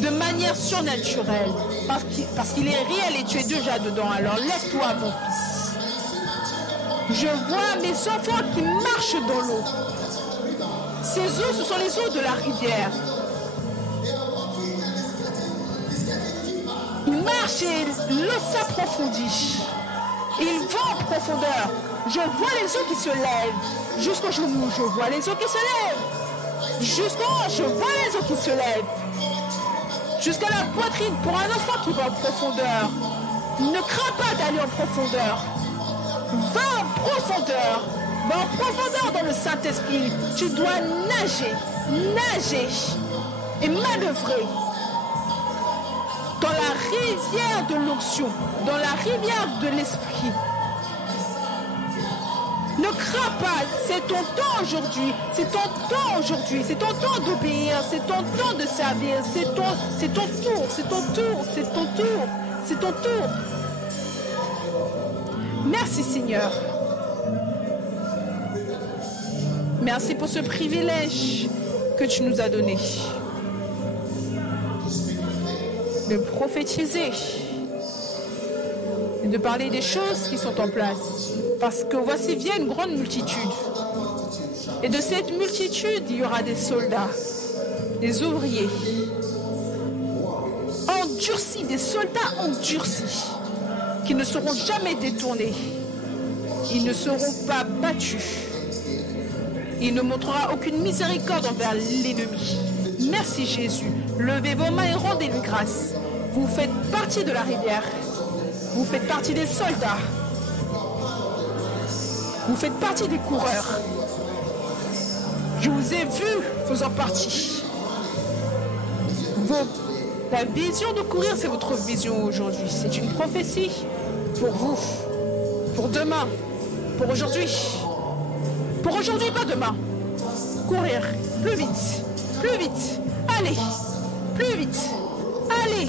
de manière surnaturelle, parce qu'il est réel et tu es déjà dedans. Alors lève-toi, mon fils. Je vois mes enfants qui marchent dans l'eau. Ces eaux, ce sont les eaux de la rivière. Ils marchent et l'eau s'approfondit. Ils vont en profondeur. Je vois les eaux qui se lèvent. Jusqu'au genou, je vois les eaux qui se lèvent. Jusqu'au haut, je vois les eaux qui se lèvent. Jusqu'à la poitrine pour un enfant qui va en profondeur. Ne crains pas d'aller en profondeur. Va en profondeur. Va en profondeur dans le Saint-Esprit. Tu dois nager et manœuvrer dans la rivière de l'onction, dans la rivière de l'Esprit. Ne crains pas, c'est ton temps aujourd'hui, c'est ton temps aujourd'hui, c'est ton temps d'obéir, c'est ton temps de servir, c'est ton tour, c'est ton tour, c'est ton tour, c'est ton tour. Merci Seigneur. Merci pour ce privilège que tu nous as donné. De prophétiser et de parler des choses qui sont en place. Parce que voici vient une grande multitude. Et de cette multitude, il y aura des soldats, des ouvriers, endurcis, des soldats endurcis, qui ne seront jamais détournés. Ils ne seront pas battus. Il ne montrera aucune miséricorde envers l'ennemi. Merci Jésus. Levez vos mains et rendez-lui grâce. Vous faites partie de la rivière. Vous faites partie des soldats. Vous faites partie des coureurs. Je vous ai vu faisant partie. La vision de courir, c'est votre vision aujourd'hui. C'est une prophétie pour vous, pour demain, pour aujourd'hui. Pour aujourd'hui, pas demain. Courir plus vite, plus vite. Allez, plus vite. Allez,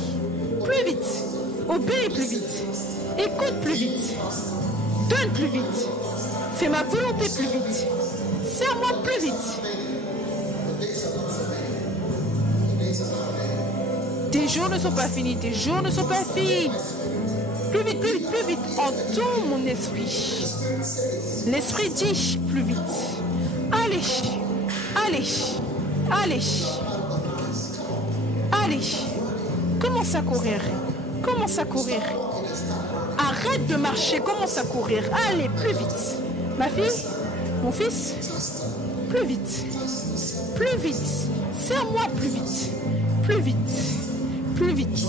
plus vite. Obéis plus vite. Écoute plus vite. Donne plus vite. Fais ma volonté plus vite. Serre-moi plus vite. Tes jours ne sont pas finis. Tes jours ne sont pas finis. Plus vite, plus vite, plus vite. Entends mon esprit. L'esprit dit plus vite. Allez, allez, allez. Allez. Commence à courir. Commence à courir. Arrête de marcher. Commence à courir. Allez, plus vite. Ma fille, mon fils, plus vite. Plus vite. Serre-moi plus vite. Plus vite. Plus vite.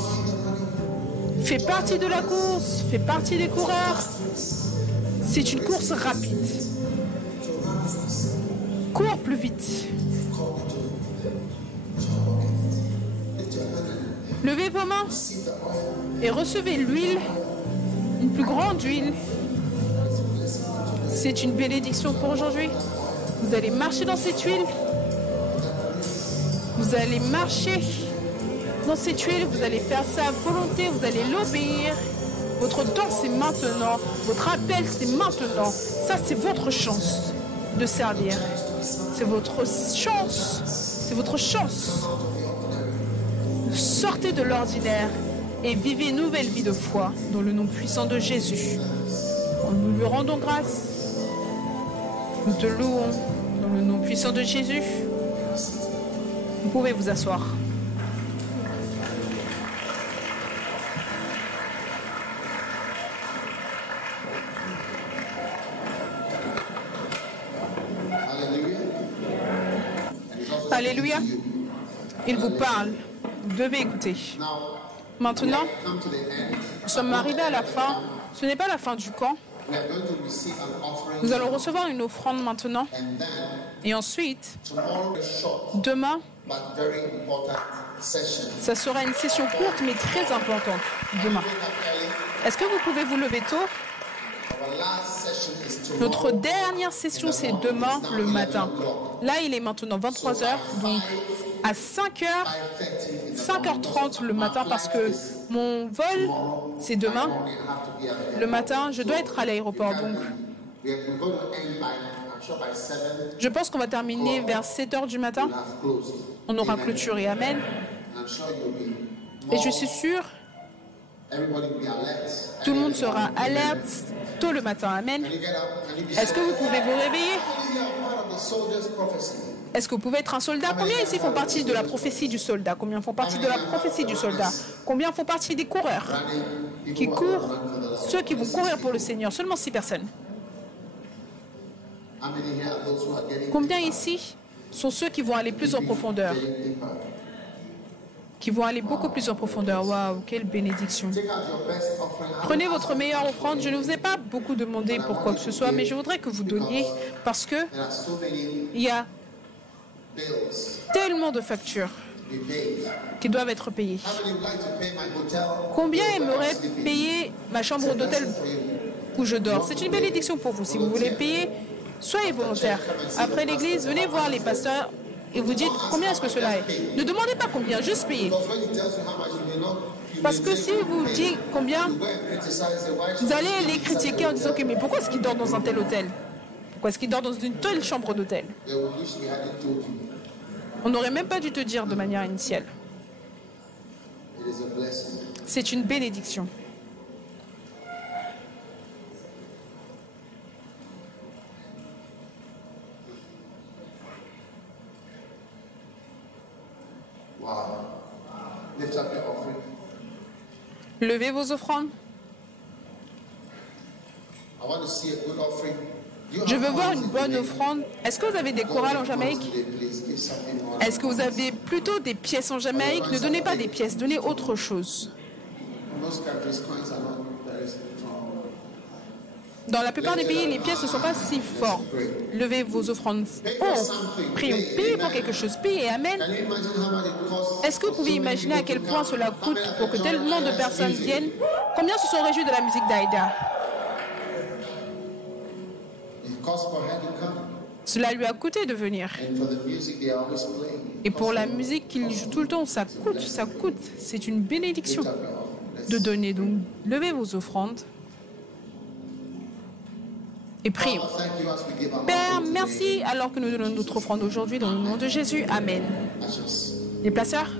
Fais partie de la course. Fais partie des coureurs. C'est une course rapide. Cours plus vite. Levez vos mains et recevez l'huile, une plus grande huile. C'est une bénédiction pour aujourd'hui. Vous allez marcher dans cette huile. Vous allez marcher dans cette huile. Vous allez faire sa volonté. Vous allez l'obéir. Votre temps, c'est maintenant. Votre appel, c'est maintenant. Ça, c'est votre chance de servir. C'est votre chance. C'est votre chance. Sortez de l'ordinaire et vivez une nouvelle vie de foi dans le nom puissant de Jésus. Nous lui rendons grâce. Nous te louons dans le nom puissant de Jésus. Vous pouvez vous asseoir. Alléluia. Il vous parle. Vous devez écouter. Maintenant, nous sommes arrivés à la fin. Ce n'est pas la fin du camp. Nous allons recevoir une offrande maintenant. Et ensuite, demain, ça sera une session courte mais très importante. Demain. Est-ce que vous pouvez vous lever tôt? Notre dernière session, c'est demain le matin. Là, il est maintenant 23 h, donc à 5h30 le matin, parce que mon vol, c'est demain. Le matin, je dois être à l'aéroport, donc je pense qu'on va terminer vers 7 h du matin. On aura clôturé. Amen. Et je suis sûr, tout le monde sera alerte tôt le matin. Amen. Est-ce que vous pouvez vous réveiller? Est-ce que vous pouvez être un soldat? Combien ici font partie de la prophétie du soldat? Combien font partie de la prophétie du soldat? Combien font partie des coureurs qui courent? Ceux qui vont courir pour le Seigneur. Seulement 6 personnes. Combien ici sont ceux qui vont aller plus en profondeur? Qui vont aller beaucoup plus en profondeur. Waouh, quelle bénédiction. Prenez votre meilleure offrande. Je ne vous ai pas beaucoup demandé pour quoi que ce soit, mais je voudrais que vous donniez parce que il y a tellement de factures qui doivent être payées. Combien aimeraient payer ma chambre d'hôtel où je dors? C'est une bénédiction pour vous. Si vous voulez payer, soyez volontaire. Après l'église, venez voir les pasteurs et vous dites combien est-ce que cela est. Ne demandez pas combien, juste payez. Parce que si vous dites combien, vous allez les critiquer en disant que mais pourquoi est-ce qu'il dort dans un tel hôtel? Pourquoi est-ce qu'il dort dans une telle chambre d'hôtel? On n'aurait même pas dû te dire de manière initiale. C'est une bénédiction. Levez vos offrandes. Je veux voir une bonne offrande. Est-ce que vous avez des chorales en Jamaïque? Est-ce que vous avez plutôt des pièces en Jamaïque? Ne donnez pas des pièces, donnez autre chose. Dans la plupart des pays, les pièces ne sont pas si fortes. Levez vos offrandes. Oh, prions. Payez pour quelque chose. Payez. Amen. Est-ce que vous pouvez imaginer à quel point cela coûte pour que tellement de personnes viennent? Combien se sont réjouis de la musique d'Aïda? Cela lui a coûté de venir. Et pour la musique qu'il joue tout le temps, ça coûte, ça coûte. C'est une bénédiction de donner. Donc, levez vos offrandes. Et prions. Père, merci alors que nous donnons notre offrande aujourd'hui dans le nom de Jésus. Amen. Les placeurs.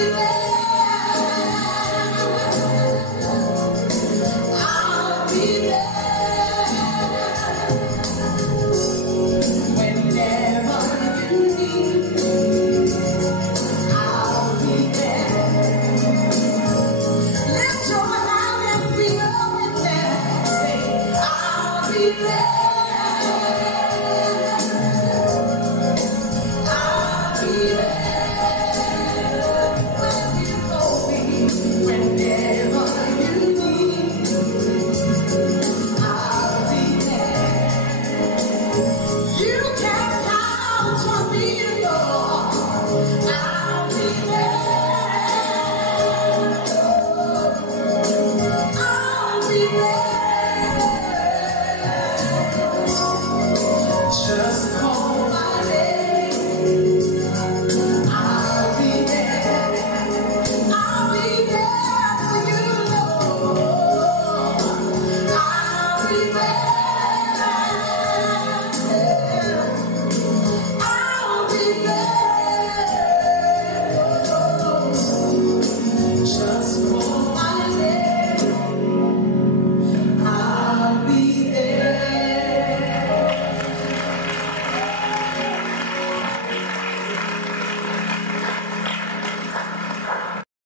be ready.